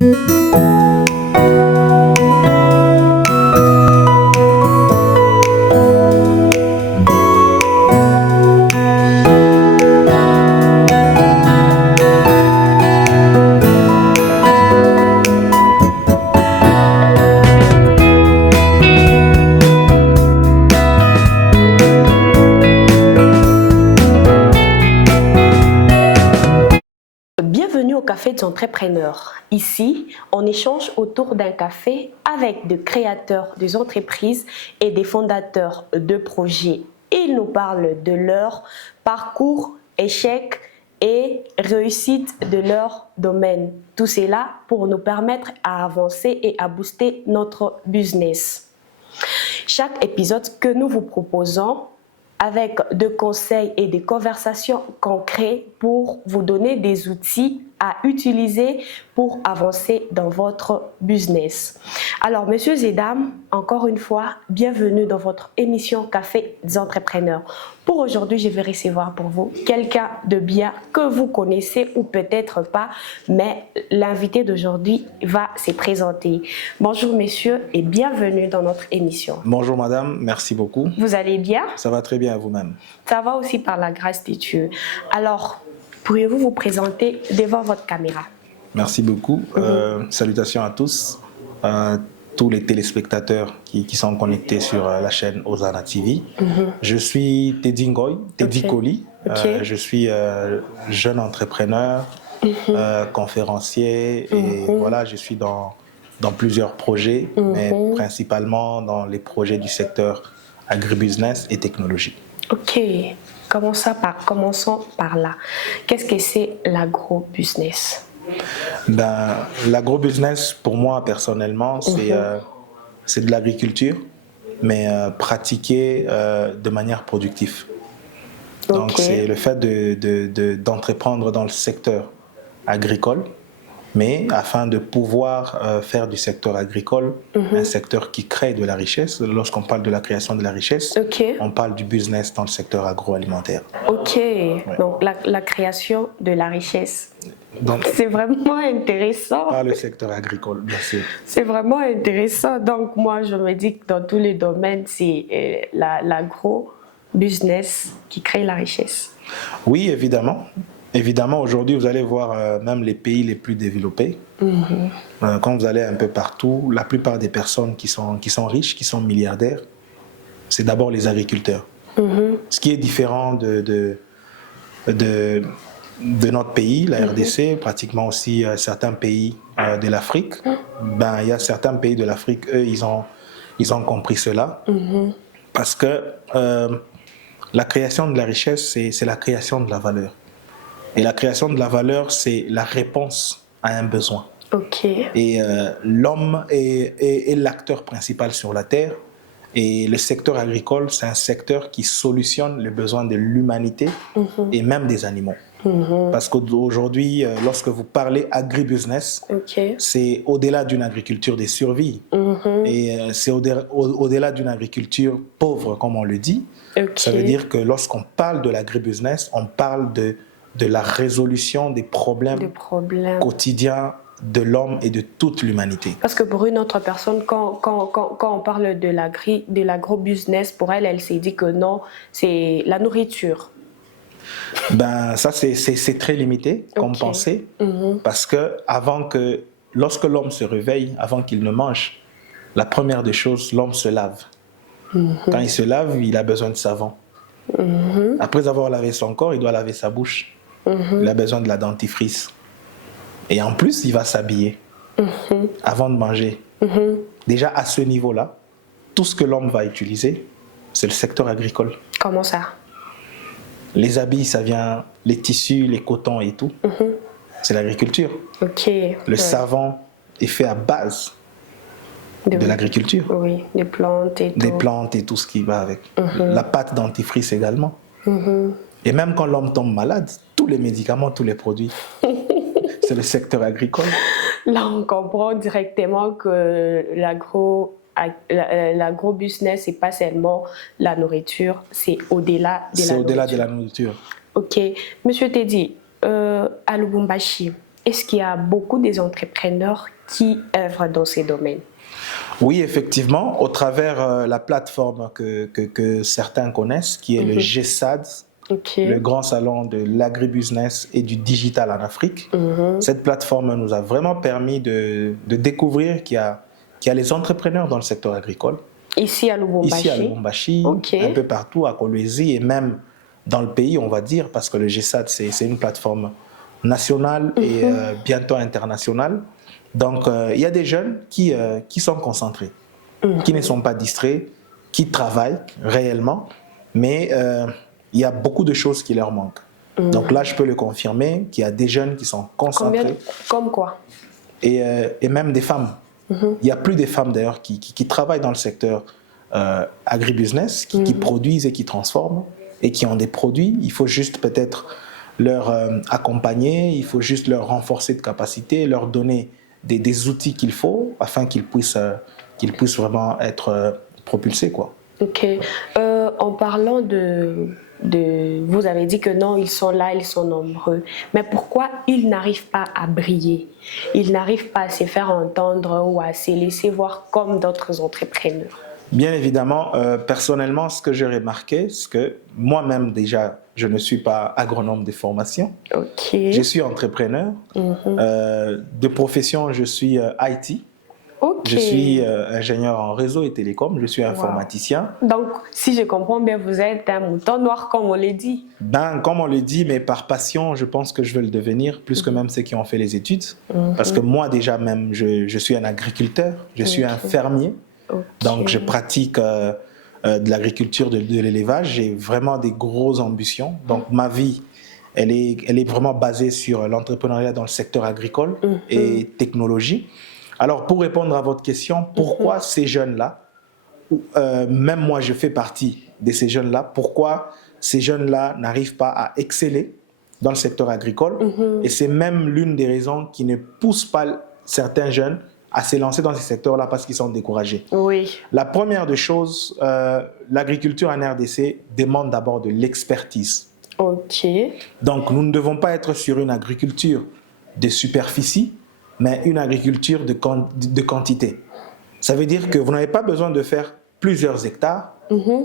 Bienvenue au Café des entrepreneurs. Ici, on échange autour d'un café avec des créateurs des entreprises et des fondateurs de projets. Ils nous parlent de leur parcours, échecs et réussite de leur domaine. Tout cela pour nous permettre à avancer et à booster notre business. Chaque épisode que nous vous proposons avec des conseils et des conversations concrètes pour vous donner des outils à utiliser pour avancer dans votre business. Alors, messieurs et dames, encore une fois, bienvenue dans votre émission Café des entrepreneurs. Pour aujourd'hui, je vais recevoir pour vous quelqu'un de bien que vous connaissez ou peut-être pas, mais l'invité d'aujourd'hui va se présenter. Bonjour messieurs et bienvenue dans notre émission. Bonjour madame, merci beaucoup. Vous allez bien? Ça va très bien à vous-même. Ça va aussi par la grâce de Dieu. Alors, pourriez-vous vous présenter devant votre caméra? Merci beaucoup. Salutations à tous, tous les téléspectateurs qui sont connectés sur la chaîne Osana TV. Je suis Teddy Ngoy, Teddy Koli. Je suis jeune entrepreneur, conférencier et voilà, je suis dans plusieurs projets, mais principalement dans les projets du secteur agribusiness et technologie. Ok, commençons par là. Qu'est-ce que c'est l'agrobusiness? L'agrobusiness, pour moi personnellement, c'est de l'agriculture, mais pratiquée de manière productive. Donc c'est le fait d'entreprendre dans le secteur agricole, mais afin de pouvoir faire du secteur agricole un secteur qui crée de la richesse. Lorsqu'on parle de la création de la richesse, on parle du business dans le secteur agroalimentaire. Ok, ouais. Donc la création de la richesse. C'est vraiment intéressant. Par le secteur agricole, bien sûr. C'est vraiment intéressant. Donc moi, je me dis que dans tous les domaines, c'est l'agro-business qui crée la richesse. Oui, évidemment. Évidemment, aujourd'hui, vous allez voir même les pays les plus développés. Quand vous allez un peu partout, la plupart des personnes qui sont riches, qui sont milliardaires, c'est d'abord les agriculteurs. Ce qui est différent de notre pays, la RDC, pratiquement aussi certains pays de l'Afrique. Il y a certains pays de l'Afrique, eux, ils ont compris cela. Parce que la création de la richesse, c'est la création de la valeur. Et la création de la valeur, c'est la réponse à un besoin. Et l'homme est l'acteur principal sur la terre. Et le secteur agricole, c'est un secteur qui solutionne les besoins de l'humanité et même des animaux. Parce qu'aujourd'hui, lorsque vous parlez agribusiness, c'est au-delà d'une agriculture de survie. Et c'est au-delà d'une agriculture pauvre, comme on le dit. Ça veut dire que lorsqu'on parle de l'agribusiness, on parle de la résolution des problèmes quotidiens de l'homme et de toute l'humanité. Parce que pour une autre personne, quand on parle de l'agro-business, pour elle, elle s'est dit que non, c'est la nourriture. Ça, c'est très limité comme pensée, parce que lorsque l'homme se réveille, avant qu'il ne mange, la première des choses, l'homme se lave. Quand il se lave, il a besoin de savon. Après avoir lavé son corps, il doit laver sa bouche. Il a besoin de la dentifrice. Et en plus, il va s'habiller avant de manger. Déjà, à ce niveau-là, tout ce que l'homme va utiliser, c'est le secteur agricole. Comment ça? Les habits, ça vient, les tissus, les cotons et tout. C'est l'agriculture. Le savon est fait à base de l'agriculture. Oui, des plantes et tout. Des plantes et tout ce qui va avec. La pâte dentifrice également. Et même quand l'homme tombe malade, tous les médicaments, tous les produits, c'est le secteur agricole. Là, on comprend directement que l'agro-business, c'est pas seulement la nourriture, c'est au-delà de la nourriture. C'est au-delà de la nourriture. Ok. Monsieur Teddy, à Lubumbashi, Est-ce qu'il y a beaucoup des entrepreneurs qui œuvrent dans ces domaines? Oui, effectivement, au travers la plateforme que certains connaissent, qui est le GSAD, le grand salon de l'agribusiness et du digital en Afrique. Cette plateforme nous a vraiment permis de découvrir qu'il y a les entrepreneurs dans le secteur agricole. Ici à Lubumbashi? Ici à Lubumbashi, un peu partout, à Kolwezi et même dans le pays, on va dire, parce que le GSAD, c'est une plateforme nationale et bientôt internationale. Donc, il y a des jeunes qui sont concentrés, qui ne sont pas distraits, qui travaillent réellement, mais il y a beaucoup de choses qui leur manquent. Donc là, je peux le confirmer qu'il y a des jeunes qui sont concentrés. Comme quoi? Et même des femmes. Il y a plus des femmes d'ailleurs qui travaillent dans le secteur agribusiness, qui produisent et qui transforment et qui ont des produits. Il faut juste peut-être leur accompagner, il faut juste leur renforcer de capacité, leur donner des outils qu'il faut afin qu'ils puissent vraiment être propulsés, quoi. Ok. En parlant vous avez dit que non, ils sont là, ils sont nombreux. Mais pourquoi ils n'arrivent pas à briller? Ils n'arrivent pas à se faire entendre ou à se laisser voir comme d'autres entrepreneurs? Bien évidemment, personnellement, ce que j'ai remarqué, c'est que moi-même déjà, je ne suis pas agronome de formation. Je suis entrepreneur. De profession, je suis IT. Je suis ingénieur en réseau et télécom, je suis informaticien. Donc, si je comprends bien, vous êtes un mouton noir, comme on le dit. Ben, comme on le dit, mais par passion, je pense que je veux le devenir, plus que même ceux qui ont fait les études. Parce que moi, déjà même, je suis un agriculteur, je suis un fermier. Donc, je pratique de l'agriculture, de l'élevage. J'ai vraiment des grosses ambitions. Donc, ma vie, elle est vraiment basée sur l'entrepreneuriat dans le secteur agricole et technologie. Alors, pour répondre à votre question, pourquoi ces jeunes-là, même moi je fais partie de ces jeunes-là, pourquoi ces jeunes-là n'arrivent pas à exceller dans le secteur agricole? Et c'est même l'une des raisons qui ne pousse pas certains jeunes à se lancer dans ces secteurs-là parce qu'ils sont découragés. Oui. La première des choses, l'agriculture en RDC demande d'abord de l'expertise. Ok. Donc, nous ne devons pas être sur une agriculture de superficie, mais une agriculture de quantité. Ça veut dire que vous n'avez pas besoin de faire plusieurs hectares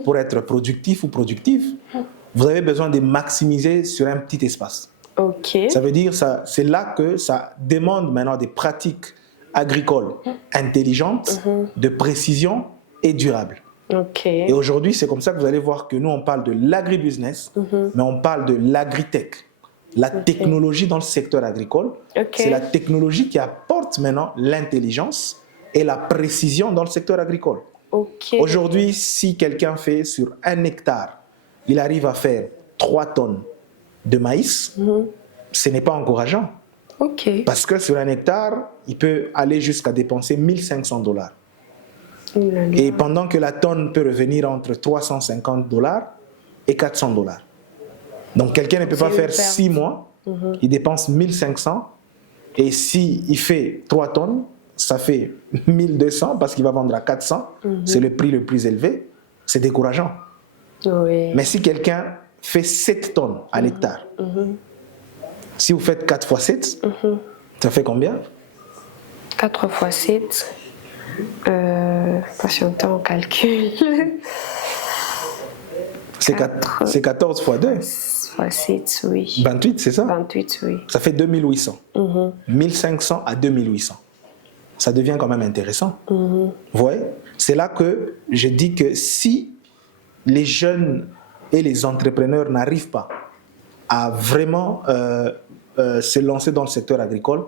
pour être productif ou productive. Vous avez besoin de maximiser sur un petit espace. Okay. Ça veut dire que c'est là que ça demande maintenant des pratiques agricoles intelligentes, de précision et durables. Okay. Et aujourd'hui, c'est comme ça que vous allez voir que nous, on parle de l'agribusiness, mais on parle de l'agritech. La technologie dans le secteur agricole, c'est la technologie qui apporte maintenant l'intelligence et la précision dans le secteur agricole. Aujourd'hui, si quelqu'un fait sur 1 hectare, il arrive à faire 3 tonnes de maïs, ce n'est pas encourageant. Parce que sur 1 hectare, il peut aller jusqu'à dépenser $1 500. Et pendant que la tonne peut revenir entre $350 et $400. Donc, quelqu'un ne peut pas faire 6 mois, il dépense 1500, et s'il fait 3 tonnes, ça fait 1200 parce qu'il va vendre à 400, c'est le prix le plus élevé, c'est décourageant. Oui. Mais si quelqu'un fait 7 tonnes à l'hectare, si vous faites 4 fois 7, ça fait combien? 4 fois 7, patientez, on calcule. C'est 14 fois 2. 7, oui. 28, c'est ça? 28, oui. Ça fait 2800. 1500 à 2800. Ça devient quand même intéressant. Vous voyez? C'est là que je dis que si les jeunes et les entrepreneurs n'arrivent pas à vraiment se lancer dans le secteur agricole,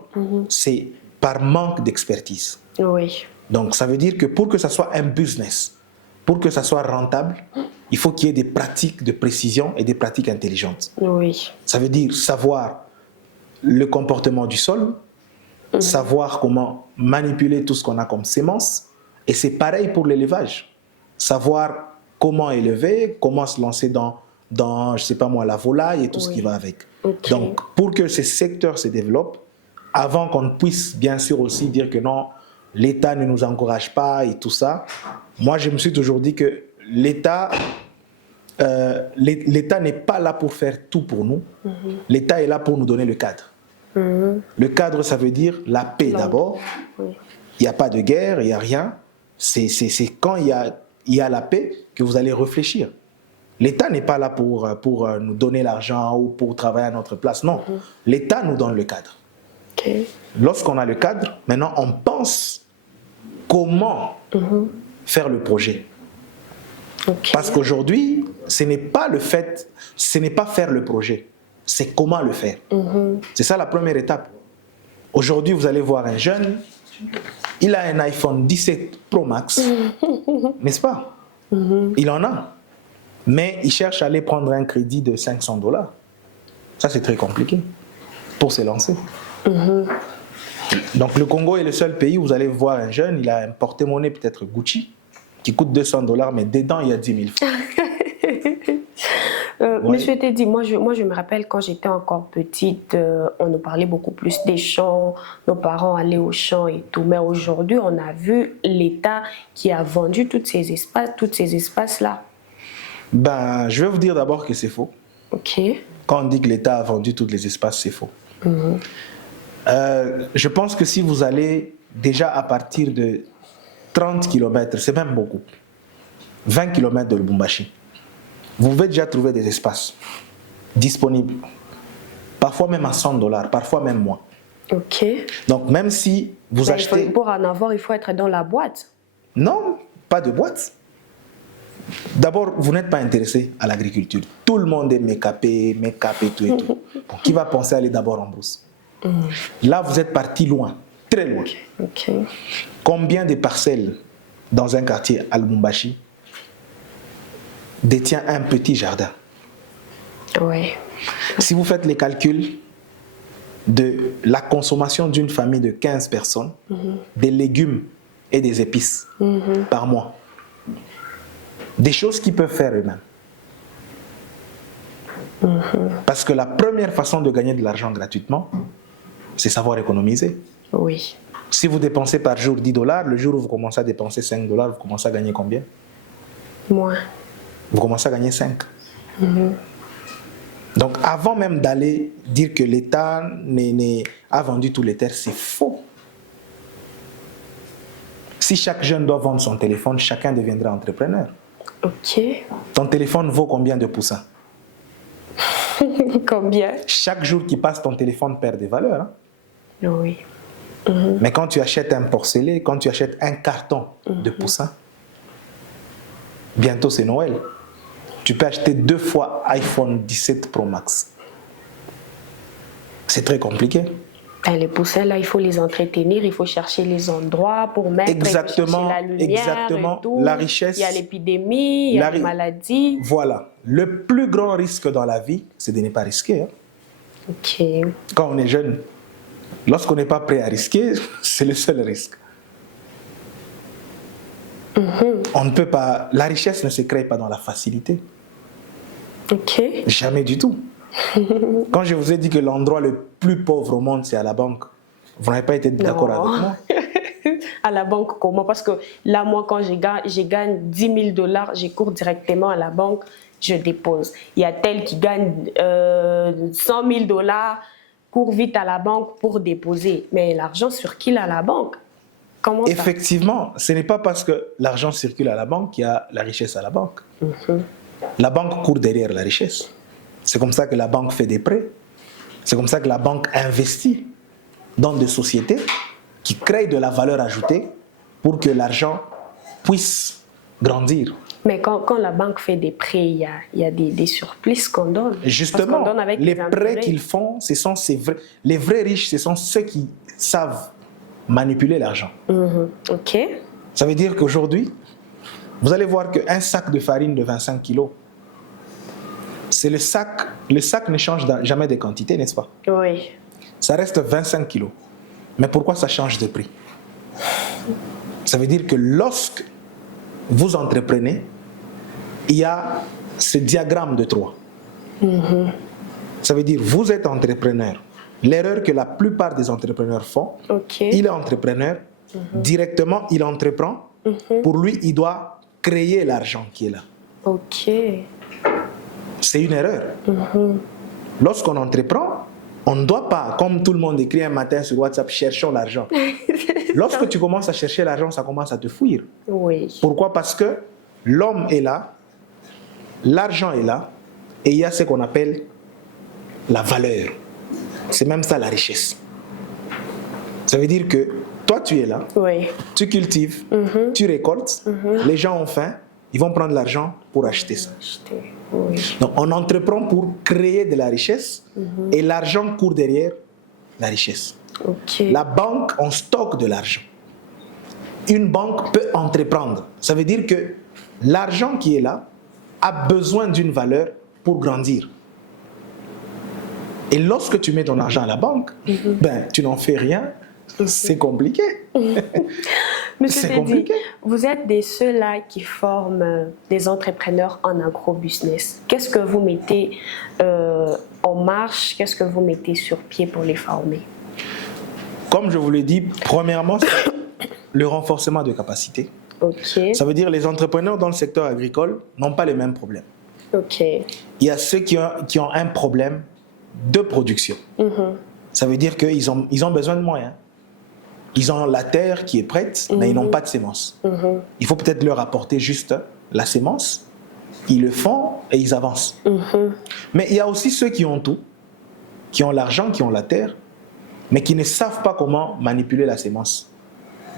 c'est par manque d'expertise. Oui. Donc, ça veut dire que pour que ça soit un business, pour que ça soit rentable, il faut qu'il y ait des pratiques de précision et des pratiques intelligentes. Oui. Ça veut dire savoir le comportement du sol, savoir comment manipuler tout ce qu'on a comme sémences. Et c'est pareil pour l'élevage. Savoir comment élever, comment se lancer dans je ne sais pas moi, la volaille et tout ce qui va avec. Donc, pour que ces secteurs se développent, avant qu'on puisse bien sûr aussi dire que non, l'État ne nous encourage pas et tout ça, moi je me suis toujours dit que l'État n'est pas là pour faire tout pour nous. L'État est là pour nous donner le cadre. Le cadre, ça veut dire la paix d'abord. Oui. Il n'y a pas de guerre, il n'y a rien. C'est quand il y a la paix que vous allez réfléchir. L'État n'est pas là pour nous donner l'argent ou pour travailler à notre place. Non, l'État nous donne le cadre. Okay. Lorsqu'on a le cadre, maintenant on pense comment faire le projet. Okay. Parce qu'aujourd'hui, ce n'est pas faire le projet, c'est comment le faire. C'est ça la première étape. Aujourd'hui, vous allez voir un jeune, il a un iPhone 17 Pro Max, n'est-ce pas? Il en a. Mais il cherche à aller prendre un crédit de $500. Ça, c'est très compliqué pour se lancer. Donc, le Congo est le seul pays où vous allez voir un jeune, il a un porte-monnaie peut-être Gucci, qui coûte $200, mais dedans, il y a 10 000 francs. Monsieur Teddy, moi je me rappelle quand j'étais encore petite, on nous parlait beaucoup plus des champs, nos parents allaient aux champs et tout. Mais aujourd'hui, on a vu l'État qui a vendu tous ces espaces-là. Ben, je vais vous dire d'abord que c'est faux. Ok. Quand on dit que l'État a vendu tous les espaces, c'est faux. Je pense que si vous allez déjà à partir de 30 km, c'est même beaucoup, 20 km de Lubumbashi, vous pouvez déjà trouver des espaces disponibles, parfois même à $100, parfois même moins. Ok. Donc même si vous achetez... Pour en avoir, il faut être dans la boîte. Non, pas de boîte. D'abord, vous n'êtes pas intéressé à l'agriculture. Tout le monde est mécapé, tout et tout. Bon, qui va penser à aller d'abord en brousse? Là, vous êtes parti loin, très loin. Ok. Combien de parcelles dans un quartier à Lubumbashi détient un petit jardin? Oui. Si vous faites les calculs de la consommation d'une famille de 15 personnes, des légumes et des épices par mois, des choses qu'ils peuvent faire eux-mêmes. Parce que la première façon de gagner de l'argent gratuitement, c'est savoir économiser. Oui. Si vous dépensez par jour $10, le jour où vous commencez à dépenser $5, vous commencez à gagner combien? Moins. Vous commencez à gagner 5. Donc avant même d'aller dire que l'État a vendu tous les terres, c'est faux. Si chaque jeune doit vendre son téléphone, chacun deviendra entrepreneur. Ok. Ton téléphone vaut combien de poussins? Combien? Chaque jour qui passe, ton téléphone perd des valeurs. Hein? Oui. Mais quand tu achètes un porcelet, quand tu achètes un carton de poussins, bientôt c'est Noël. Tu peux acheter 2 fois iPhone 17 Pro Max. C'est très compliqué. Et les poussins, là, il faut les entretenir, il faut chercher les endroits pour mettre, exactement, la lumière et tout. La richesse. Il y a l'épidémie, il y a les maladies. Voilà. Le plus grand risque dans la vie, c'est de ne pas risquer. Hein. Ok. Quand on est jeune, lorsqu'on n'est pas prêt à risquer, c'est le seul risque. On ne peut pas. La richesse ne se crée pas dans la facilité. Ok. Jamais du tout. Quand je vous ai dit que l'endroit le plus pauvre au monde, c'est à la banque, vous n'avez pas été d'accord avec moi? À la banque, comment? Parce que là, moi, quand je gagne $10 000, je cours directement à la banque, je dépose. Il y a tel qui gagne $100 000, court vite à la banque pour déposer. Mais l'argent circule à la banque. Comment ça? Effectivement, ce n'est pas parce que l'argent circule à la banque qu'il y a la richesse à la banque. La banque court derrière la richesse. C'est comme ça que la banque fait des prêts. C'est comme ça que la banque investit dans des sociétés qui créent de la valeur ajoutée pour que l'argent puisse grandir. Mais quand la banque fait des prêts, il y a des surplus qu'on donne. Justement, donne avec les prêts qu'ils font, les vrais riches, ce sont ceux qui savent manipuler l'argent. Ok. Ça veut dire qu'aujourd'hui, vous allez voir qu'un sac de farine de 25 kilos, c'est le sac ne change jamais de quantité, n'est-ce pas? Oui. Ça reste 25 kilos. Mais pourquoi ça change de prix? Ça veut dire que lorsque vous entreprenez, il y a ce diagramme de 3. Ça veut dire vous êtes entrepreneur. L'erreur que la plupart des entrepreneurs font, il est entrepreneur, directement il entreprend, pour lui il doit créer l'argent qui est là. Ok. C'est une erreur. Lorsqu'on entreprend, On ne doit pas, comme tout le monde écrit un matin sur WhatsApp, cherchons l'argent. Lorsque tu commences à chercher l'argent, ça commence à te fuir. Oui. Pourquoi? Parce que l'homme est là, l'argent est là, et il y a ce qu'on appelle la valeur. C'est même ça la richesse. Ça veut dire que toi, tu es là, Oui. tu cultives, tu récoltes, les gens ont faim, ils vont prendre l'argent pour acheter ça. Oui. Donc, on entreprend pour créer de la richesse et l'argent court derrière la richesse. Ok. La banque, on stocke de l'argent. Une banque peut entreprendre. Ça veut dire que l'argent qui est là a besoin d'une valeur pour grandir. Et lorsque tu mets ton argent à la banque, ben, tu n'en fais rien. C'est compliqué. Monsieur C'est Teddy, compliqué. vous êtes des ceux-là qui forment des entrepreneurs en agro-business. Qu'est-ce que vous mettez en marche? Qu'est-ce que vous mettez sur pied pour les former? Comme je vous l'ai dit, premièrement, c'est le renforcement de capacité. Ok. Ça veut dire que les entrepreneurs dans le secteur agricole n'ont pas les mêmes problèmes. Ok. Il y a ceux qui ont un problème de production. Ça veut dire qu'ils ont besoin de moyens. Ils ont la terre qui est prête, mais ils n'ont pas de semences. Il faut peut-être leur apporter juste la sémence. Ils le font et ils avancent. Mais il y a aussi ceux qui ont tout, qui ont l'argent, qui ont la terre, mais qui ne savent pas comment manipuler la sémence.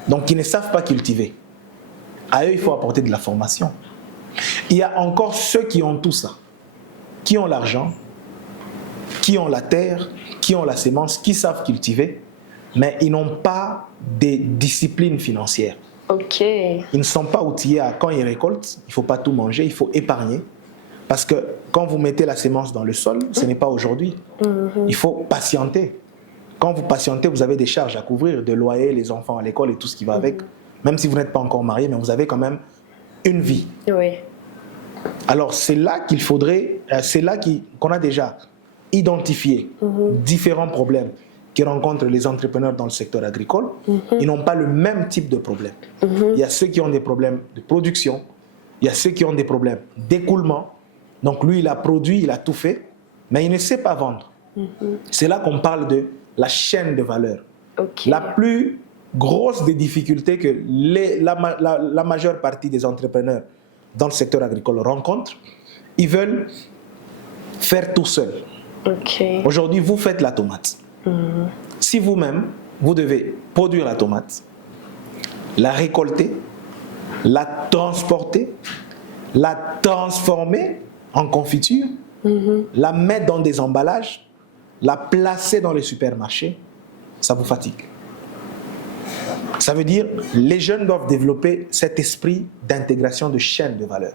Donc, qui ne savent pas cultiver. À eux, il faut apporter de la formation. Il y a encore ceux qui ont tout ça, qui ont l'argent, qui ont la terre, qui ont la sémence, qui savent cultiver, mais ils n'ont pas de discipline financière. Ok. Ils ne sont pas outillés à quand ils récoltent, il ne faut pas tout manger, il faut épargner. Parce que quand vous mettez la sémence dans le sol, ce n'est pas aujourd'hui. Il faut patienter. Quand vous patientez, vous avez des charges à couvrir, de loyer, les enfants à l'école et tout ce qui va avec. Même si vous n'êtes pas encore marié, mais vous avez quand même une vie. Oui. Alors c'est là qu'il faudrait, c'est là qu'on a déjà identifié différents problèmes que rencontrent les entrepreneurs dans le secteur agricole. Ils n'ont pas le même type de problème. Il y a ceux qui ont des problèmes de production, il y a ceux qui ont des problèmes d'écoulement. Donc lui, il a produit, il a tout fait, mais il ne sait pas vendre. C'est là qu'on parle de la chaîne de valeur. Okay. La plus grosse des difficultés que la majeure partie des entrepreneurs dans le secteur agricole rencontrent, ils veulent faire tout seul. Okay. Aujourd'hui, vous faites la tomate. Si vous-même, vous devez produire la tomate, la récolter, la transporter, la transformer en confiture, la mettre dans des emballages, la placer dans les supermarchés, ça vous fatigue. Ça veut dire que les jeunes doivent développer cet esprit d'intégration de chaîne de valeur.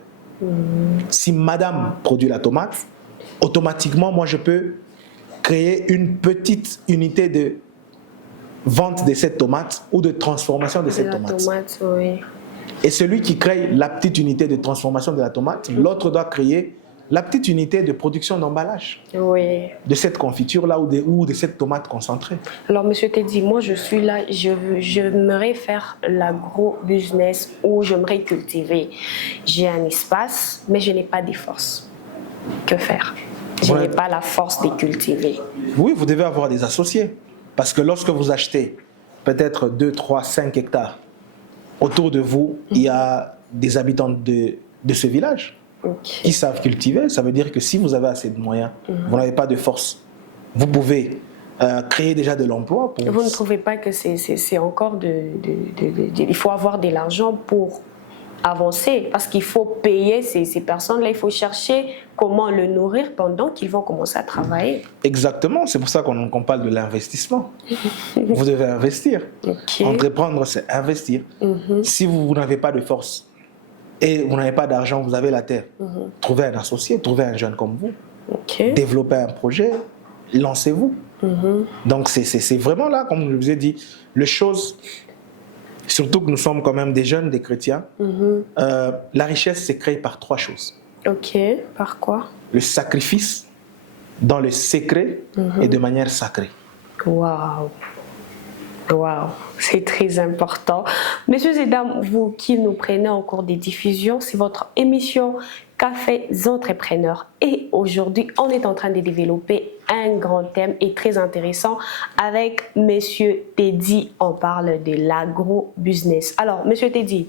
Si madame produit la tomate, automatiquement, moi, je peux créer une petite unité de vente de cette tomate ou de transformation de cette tomate. Oui. Et celui qui crée la petite unité de transformation de la tomate, l'autre doit créer la petite unité de production d'emballage de cette confiture-là ou de cette tomate concentrée. Alors, Monsieur Teddy, moi, je suis là, j'aimerais faire l'agro-business où j'aimerais cultiver. J'ai un espace, mais je n'ai pas de force. Que faire? Je n'ai pas la force de cultiver. Oui, vous devez avoir des associés. Parce que lorsque vous achetez peut-être 2, 3, 5 hectares, autour de vous, il y a des habitants de ce village qui savent cultiver. Ça veut dire que si vous avez assez de moyens, vous n'avez pas de force, vous pouvez créer déjà de l'emploi. Vous ne trouvez pas que c'est encore il faut avoir de l'argent pour avancer, parce qu'il faut payer ces personnes-là, il faut chercher comment le nourrir pendant qu'ils vont commencer à travailler. Exactement, c'est pour ça qu'on parle de l'investissement. Vous devez investir. Entreprendre, c'est investir. Si vous n'avez pas de force et vous n'avez pas d'argent, vous avez la terre, trouvez un associé, trouvez un jeune comme vous, développez un projet, lancez-vous. Donc c'est vraiment là, comme je vous ai dit, les choses... Surtout que nous sommes quand même des jeunes, des chrétiens. La richesse, c'est créé par 3 choses. Ok, par quoi? Le sacrifice, dans le secret et de manière sacrée. Waouh! Waouh! C'est très important. Messieurs et dames, vous qui nous prenez en cours des diffusions, c'est votre émission Cafés Entrepreneurs. Et aujourd'hui, on est en train de développer un grand thème et très intéressant avec Monsieur Teddy. On parle de l'agro-business. Alors, Monsieur Teddy,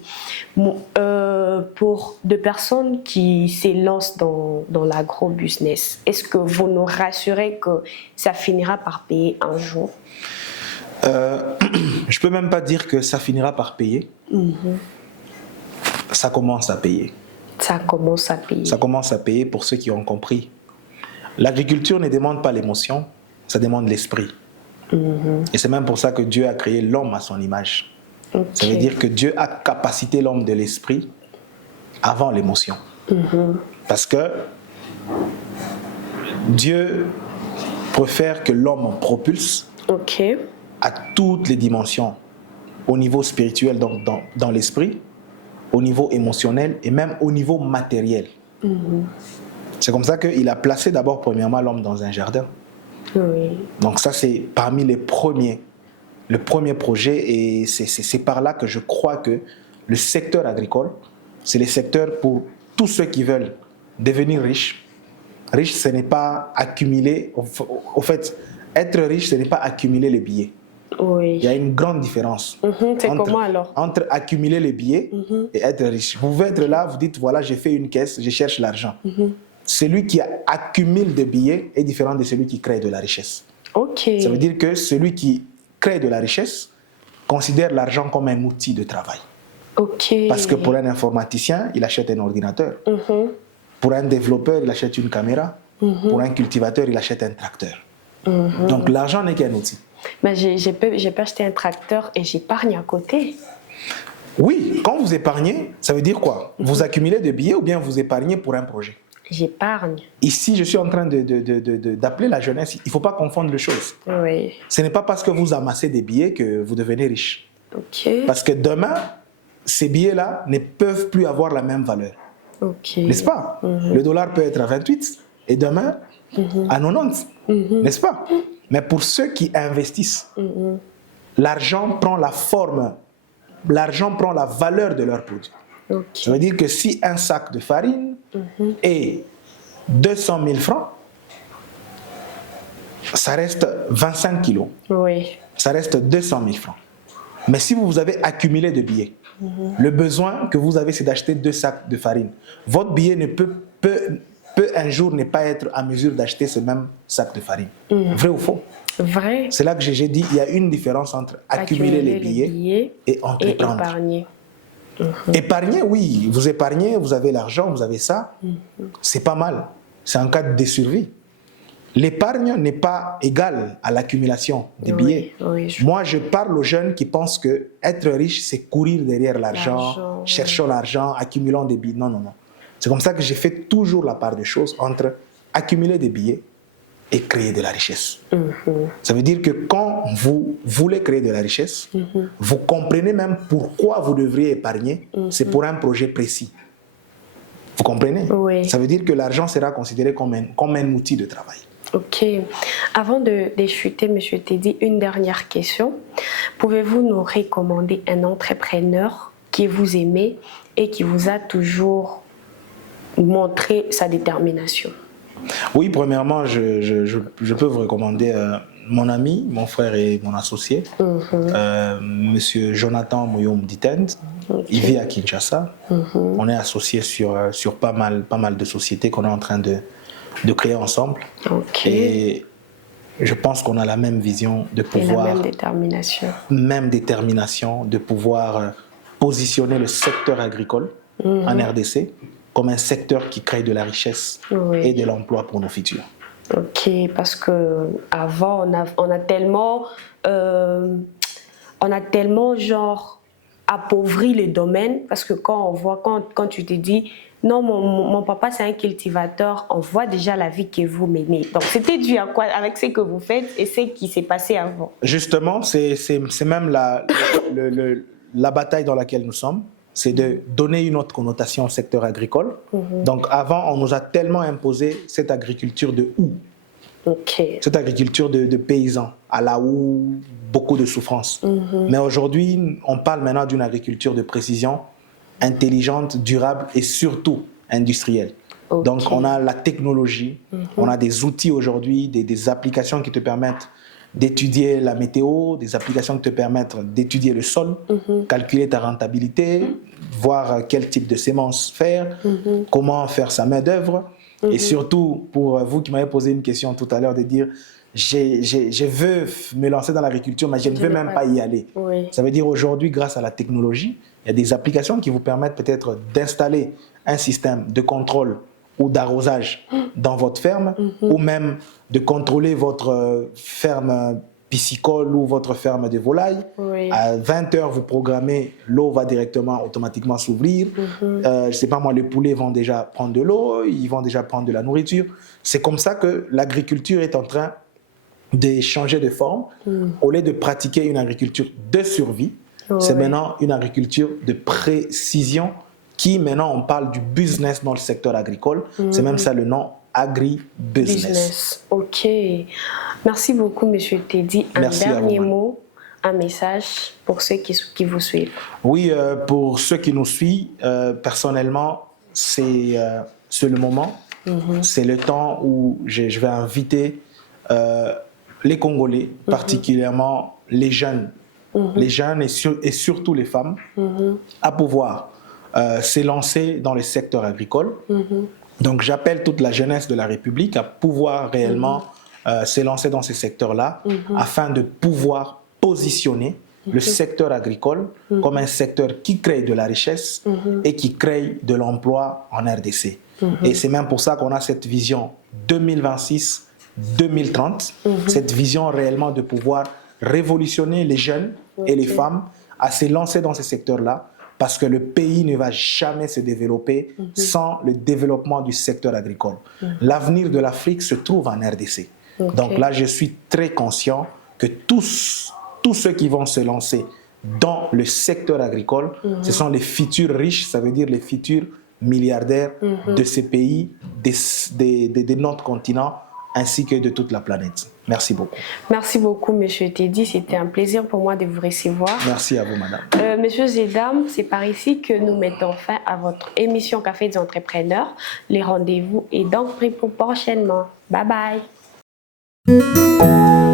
pour des personnes qui s'élancent dans l'agro-business, est-ce que vous nous rassurez que ça finira par payer un jour? Je peux même pas dire que ça finira par payer. Ça commence à payer. Ça commence à payer. Ça commence à payer pour ceux qui ont compris. L'agriculture ne demande pas l'émotion, ça demande l'esprit. Et c'est même pour ça que Dieu a créé l'homme à son image. Okay. Ça veut dire que Dieu a capacité l'homme de l'esprit avant l'émotion. Parce que Dieu préfère que l'homme propulse à toutes les dimensions, au niveau spirituel, donc dans l'esprit, au niveau émotionnel et même au niveau matériel. C'est comme ça qu'il a placé d'abord premièrement l'homme dans un jardin. Donc ça c'est parmi le premier projet, et c'est par là que je crois que le secteur agricole, c'est le secteur pour tous ceux qui veulent devenir riches. Riche, ce n'est pas accumuler, au fait, être riche, ce n'est pas accumuler les billets. Il y a une grande différence entre accumuler les billets et être riche. Vous pouvez être là, vous dites, voilà, j'ai fait une caisse, je cherche l'argent. Celui qui accumule des billets est différent de celui qui crée de la richesse. Ça veut dire que celui qui crée de la richesse considère l'argent comme un outil de travail. Parce que pour un informaticien, il achète un ordinateur. Pour un développeur, il achète une caméra. Pour un cultivateur, il achète un tracteur. Donc l'argent n'est qu'un outil. Mais j'ai pu acheter un tracteur et j'épargne à côté. Oui, quand vous épargnez, ça veut dire quoi? Vous accumulez des billets ou bien vous épargnez pour un projet? J'épargne. Ici, je suis en train d'appeler la jeunesse. Il ne faut pas confondre les choses. Ce n'est pas parce que vous amassez des billets que vous devenez riche. Parce que demain, ces billets-là ne peuvent plus avoir la même valeur. N'est-ce pas? Le dollar peut être à 28 et demain à 90. N'est-ce pas? Mais pour ceux qui investissent, l'argent prend la forme, l'argent prend la valeur de leur produit. Ça veut dire que si un sac de farine est 200 000 francs, ça reste 25 kilos. Ça reste 200 000 francs. Mais si vous avez accumulé de billets, le besoin que vous avez, c'est d'acheter 2 sacs de farine. Votre billet ne peut un jour ne pas être à mesure d'acheter ce même sac de farine. Vrai ou faux? Vrai. C'est là que j'ai dit, il y a une différence entre accumuler les billets et entreprendre. Et épargner. Épargner, oui, vous épargnez, vous avez l'argent, vous avez ça, c'est pas mal. C'est un cas de survie. L'épargne n'est pas égale à l'accumulation des billets. Moi, je parle aux jeunes qui pensent que être riche, c'est courir derrière l'argent, cherchant l'argent, accumulant des billets. Non, non, non. C'est comme ça que j'ai fait toujours la part des choses entre accumuler des billets et créer de la richesse. Ça veut dire que quand vous voulez créer de la richesse, vous comprenez même pourquoi vous devriez épargner. C'est pour un projet précis. Vous comprenez? Ça veut dire que l'argent sera considéré comme un outil de travail. Avant de chuter, M. Teddy, une dernière question. Pouvez-vous nous recommander un entrepreneur que vous aimez et qui vous a toujours montré sa détermination? Oui, premièrement, je peux vous recommander mon ami, mon frère et mon associé, Monsieur Jonathan Mouyom Ditend. Il vit à Kinshasa. On est associés sur pas mal de sociétés qu'on est en train de créer ensemble. Et je pense qu'on a la même vision de pouvoir... Et la même détermination. Même détermination de pouvoir positionner le secteur agricole en RDC comme un secteur qui crée de la richesse et de l'emploi pour nos futurs. Parce qu'avant, on a tellement genre appauvri le domaine, parce que quand on voit, quand tu te dis, non, mon papa c'est un cultivateur, on voit déjà la vie que vous menez. Donc c'était dû à quoi avec ce que vous faites et ce qui s'est passé avant? Justement, c'est même la bataille dans laquelle nous sommes. C'est de donner une autre connotation au secteur agricole. Donc avant, on nous a tellement imposé cette agriculture de houe. Cette agriculture de paysans, à la houe, beaucoup de souffrance. Mais aujourd'hui, on parle maintenant d'une agriculture de précision, intelligente, durable et surtout industrielle. Ok. Donc, on a la technologie, on a des outils aujourd'hui, des applications qui te permettent d'étudier la météo, des applications qui te permettent d'étudier le sol, calculer ta rentabilité, voir quel type de sémences faire, comment faire sa main-d'œuvre. Et surtout, pour vous qui m'avez posé une question tout à l'heure, de dire je veux me lancer dans l'agriculture, mais je ne veux même pas y aller. Oui. Ça veut dire aujourd'hui, grâce à la technologie, il y a des applications qui vous permettent peut-être d'installer un système de contrôle ou d'arrosage dans votre ferme, ou même de contrôler votre ferme piscicole ou votre ferme de volailles. Oui. À 20 h, vous programmez, l'eau va directement, automatiquement s'ouvrir. Je ne sais pas moi, les poulets vont déjà prendre de l'eau, ils vont déjà prendre de la nourriture. C'est comme ça que l'agriculture est en train de changer de forme. Au lieu de pratiquer une agriculture de survie, c'est maintenant une agriculture de précision qui, maintenant, on parle du business dans le secteur agricole. C'est même ça le nom, agri-business. Ok. Merci beaucoup, Monsieur Teddy. Merci un dernier à vous, mot, un message pour ceux qui vous suivent. Oui, pour ceux qui nous suivent, personnellement, c'est le moment. C'est le temps où je vais inviter les Congolais, particulièrement les jeunes, et surtout les femmes, à pouvoir s'élancer dans le secteur agricole. Donc j'appelle toute la jeunesse de la République à pouvoir réellement s'élancer dans ces secteurs-là afin de pouvoir positionner le secteur agricole comme un secteur qui crée de la richesse et qui crée de l'emploi en RDC. Et c'est même pour ça qu'on a cette vision 2026-2030, cette vision réellement de pouvoir révolutionner les jeunes et les femmes à se lancer dans ces secteurs-là, parce que le pays ne va jamais se développer sans le développement du secteur agricole. L'avenir de l'Afrique se trouve en RDC. Donc là, je suis très conscient que tous ceux qui vont se lancer dans le secteur agricole, ce sont les futurs riches, ça veut dire les futurs milliardaires de ces pays, de notre continent, ainsi que de toute la planète. Merci beaucoup. Merci beaucoup, Monsieur Teddy. C'était un plaisir pour moi de vous recevoir. Merci à vous, madame. Messieurs et dames, c'est par ici que nous mettons fin à votre émission Café des entrepreneurs. Les rendez-vous est donc pris pour prochainement. Bye bye.